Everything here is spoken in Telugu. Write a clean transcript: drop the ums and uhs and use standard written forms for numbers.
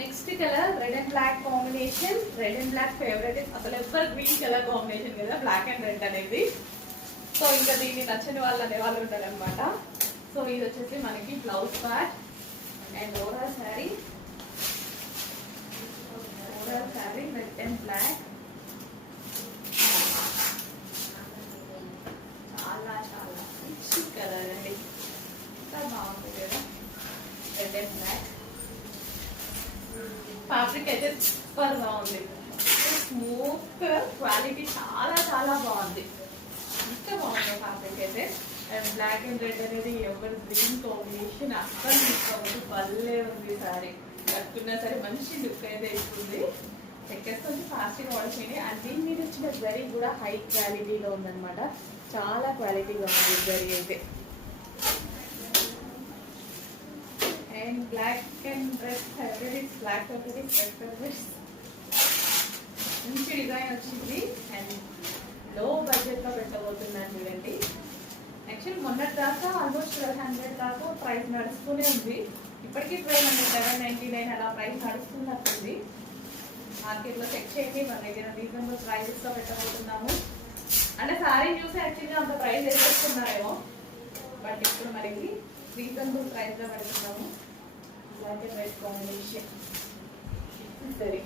Next colour red and black combination. Red and black favourite, అసలు ఎవరు గ్రీన్ కలర్ కాంబినేషన్ కదా బ్లాక్ అండ్ రెడ్ అనేది. సో ఇంకా దీన్ని నచ్చని వాళ్ళు అనేవాళ్ళు ఉంటారనమాట. సో ఇది వచ్చేసి మనకి blouse part and overall sari red and black. చాలా చాలా మంచి కలర్ అండి, ఇంకా బాగుంది కదా రెడ్ అండ్ బ్లాక్. ఫ్యాబ్రిక్ అయితే సూపర్ గా ఉంది, స్మూత్ క్వాలిటీ చాలా చాలా బాగుంది, ఎంత బాగుంది ఫ్యాబ్రిక్ అయితే. అండ్ బ్లాక్ అండ్ రెడ్ అనేది ఎవరి గ్రీన్ కాంబినేషన్ అస్సలు తీసుకోవాలి, భలే ఉంది సారీ. కట్టుకున్నా సరే మంచి లుక్ అయితే ఇస్తుంది. చెక్కర్స్ కొంచెం ఫాస్ట్గా వాడిపోయినాయి. అండ్ దీని మీద వచ్చిన జరీ కూడా హై క్వాలిటీలో ఉందన్నమాట, చాలా క్వాలిటీగా ఉంది జరీ అయితే. And black and red favourite, black favourite, red favourite. మంచి డిజైన్ వచ్చింది అండ్ లో బడ్జెట్లో పెట్టబోతున్నాను చూడండి. యాక్చువల్లీ మొన్నటి దాకా ఆల్మోస్ట్ 1200 దాకా ప్రైస్ నడుస్తూనే ఉంది. ఇప్పటికీ 1200, 799 అలా ప్రైస్ నడుస్తున్నట్టుంది. మార్కెట్లో చెక్ చేయండి, మన దగ్గర రీజనబుల్ ప్రైజెస్లో పెట్టబోతున్నాము. అంటే సారీ చూసి యాక్చువల్గా అంత ప్రైస్ వేసేస్తున్నారేమో, బట్ ఇప్పుడు మరి రీజనబుల్ ప్రైస్లో పెడుతున్నాము. బ్లాక్ అండ్ వైట్ కాంబినేషన్ సరే.